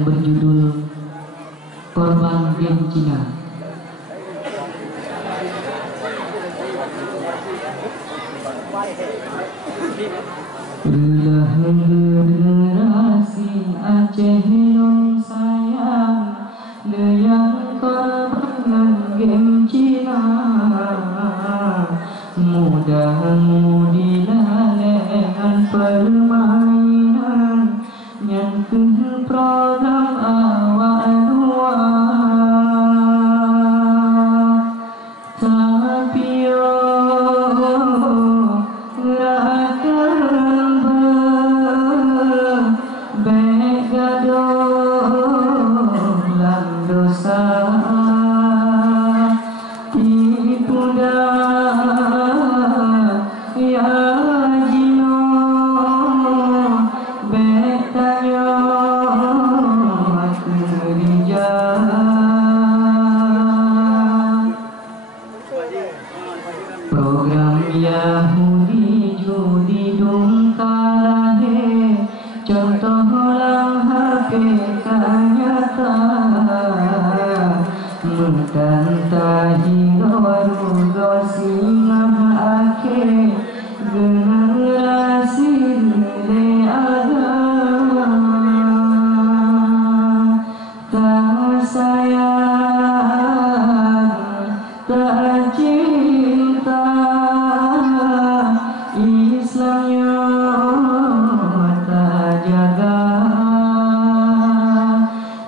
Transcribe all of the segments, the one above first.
yang berjudul Korban game Cina. Ulah generasi Aceh non sayang leyang korban game Cina, mudah-mudi lalehan permainan yang ke program awak dua, tapi program Yahudi judi dungkalahe contoh orang HP nyata mentantahi warugo singa ake generasi le agama tak sayang tak cinta Islamnya tak jaga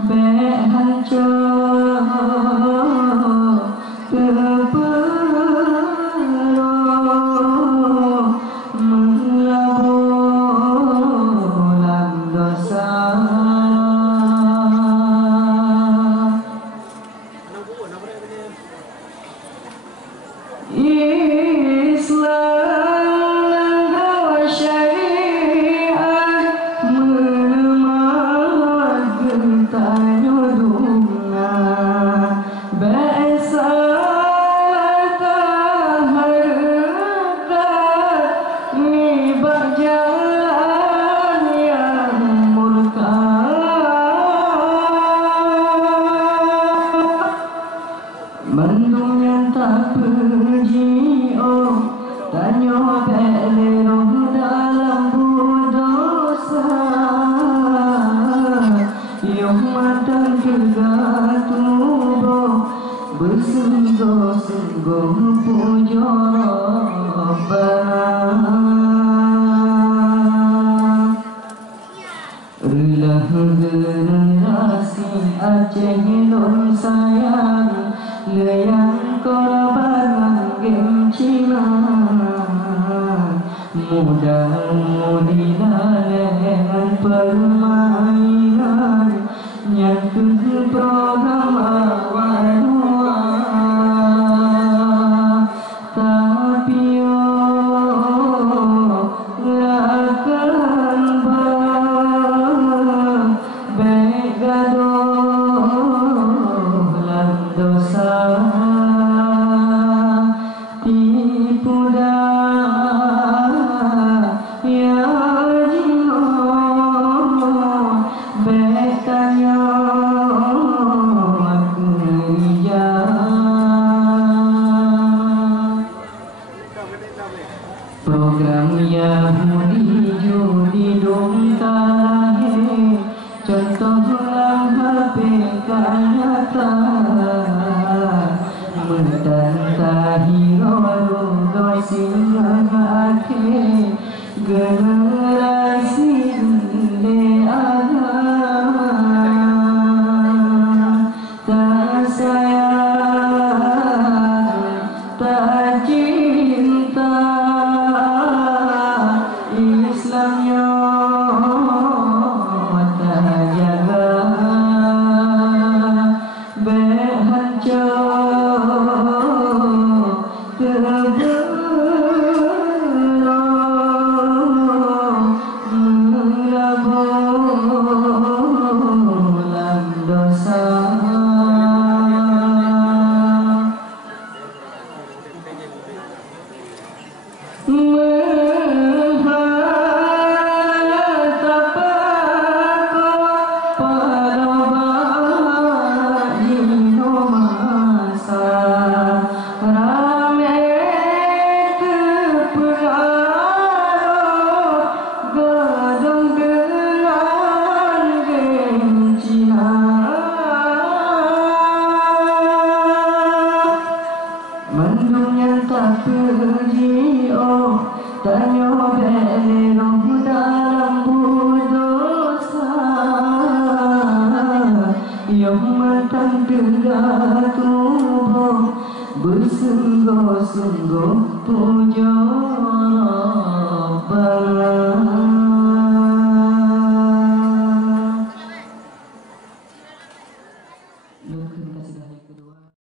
bek hancur terpenuh melabur dalam dosa. Islam dan syariat melemah gentanya dunia besa tak harkat nibak jalan yang murka. Mendung yang tak pergi tanya belero dalam berdosa, yang matang juga tubuh bersungguh-sungguh puja Rabbana. Ulah generasi Aceh non sayang leyang korban game Cina, mudah-mudi lalehan permainan yang ke program awal dua, tapi akan baik gaduh dalam dosa, tipu dah ya jino betanya kerja. Program Yahudi judi dungkalahe contoh orang HP nyata mentantahi warugo singa ake generasi le agama tak sayang tak cinta Islamnya tak jaga bek hancur terbelah dan tegak tubuh bersungguh-sungguh puja Rabbana.